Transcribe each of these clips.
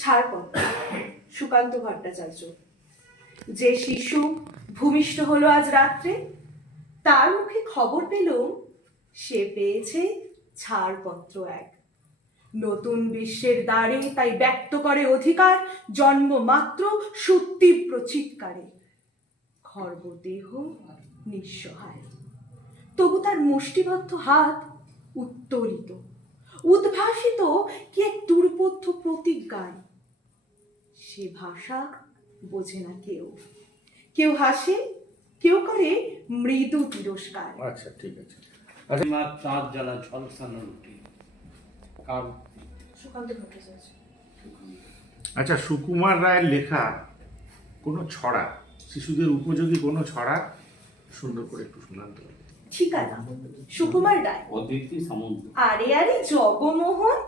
ছাড়পত্র সুকান্ত ভট্টাচার্য। যে শিশু ভূমিষ্ঠ হলো আজ রাত্রে, তার মুখে খবর পেলুম সে পেয়েছে ছাড়পত্র এক। নতুন বিশ্বের দ্বারে তাই ব্যক্ত করে অধিকার, জন্মমাত্র সুতীব্র চিৎকারে। খর্বদেহ নিঃসহায়, তবু তার মুষ্টিবদ্ধ হাত উত্তোলিত, উদ্ভাসিত কি এক দুর্বোধ্য প্রতিজ্ঞায়। সে ভাষা বোঝে না কেউ, কেউ হাসে, কেউ করে মৃদু তিরস্কার। আচ্ছা, ঠিক আছে। মা চাঁদ জ্বালা ঝলসানো রুটি কার? সুকান্ত ভট্টাচার্য। আচ্ছা, সুকুমার রায়ের লেখা কোনো ছড়া, শিশুদের উপযোগী কোনো ছড়া সুন্দর করে একটু শোনান তো। ঠিকানা সুকুমার রায়। অদিতি সামন্ত। আরে আরে জগমোহন,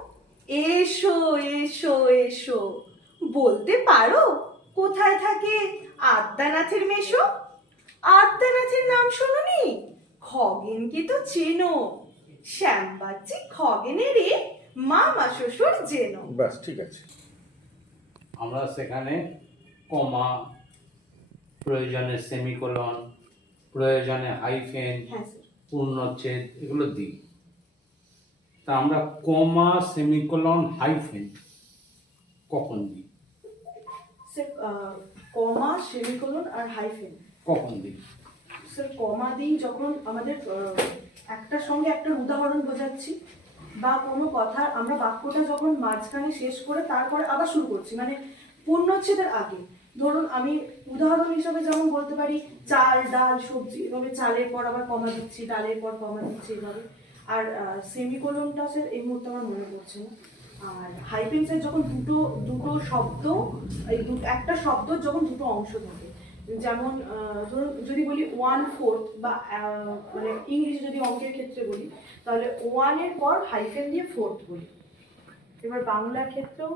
এসো এসো এসো। বলতে পারো কোথায় থাকে আদ্যানাথের মেশো? আদ্যানাথের নাম শোনোনি? খগেনকে তো চেনো, শ্যামবাচ্চি খগেনেরই মামা শ্বশুর জেনো। বাস, ঠিক আছে। আমরা সেখানে কমা, প্রয়োজনে সেমিকোলন, প্রয়োজনে হাইফেন, হ্যাঁ স্যার। পূর্ণচ্ছেদ এগুলো দিই। তা আমরা কমা, সেমিকোলন, হাইফেন কখন দিই? স্যার কমা, সেমিকোলন আর হাইফেন কখন দিই? স্যার কমা দিই যখন আমাদের একটার সঙ্গে একটা উদাহরণ বোঝাচ্ছি, বা কোনো কথা আমরা বাক্যটা যখন মাঝখানে শেষ করে তারপরে আবার শুরু করছি, মানে পূর্ণচ্ছেদের আগে। ধরুন আমি উদাহরণ হিসাবে যেমন বলতে পারি চাল, ডাল, সবজি, এভাবে চালের পর আবার কমা দিচ্ছি, ডালের পর কমা দিচ্ছি এভাবে। আর সেমিকোলনটা স্যার এই মুহূর্তে আমার মনে পড়ছে না। আর হাইফেন স্যার যখন দুটো শব্দ, এই একটা শব্দ যখন দুটো অংশ থাকে, যেমন ধরুন যদি বলি 1/4 বা মানে ইংলিশে যদি অঙ্কের ক্ষেত্রে বলি তাহলে 1 এর পর হাইফেন দিয়ে 4th বলি। এবার বাংলার ক্ষেত্রেও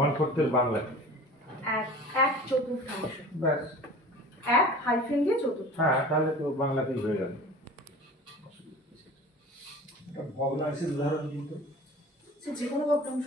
1/4 এর বাংলা এক চতুর্থাংশ, ব্যাস। এক হাইফেন দিয়ে চতুর্থ। হ্যাঁ, তাহলে তো বাংলাতেই হয়ে গেল। ভগ্নাংশের উদাহরণ কিন্তু সে যে কোনো ভগ্নাংশ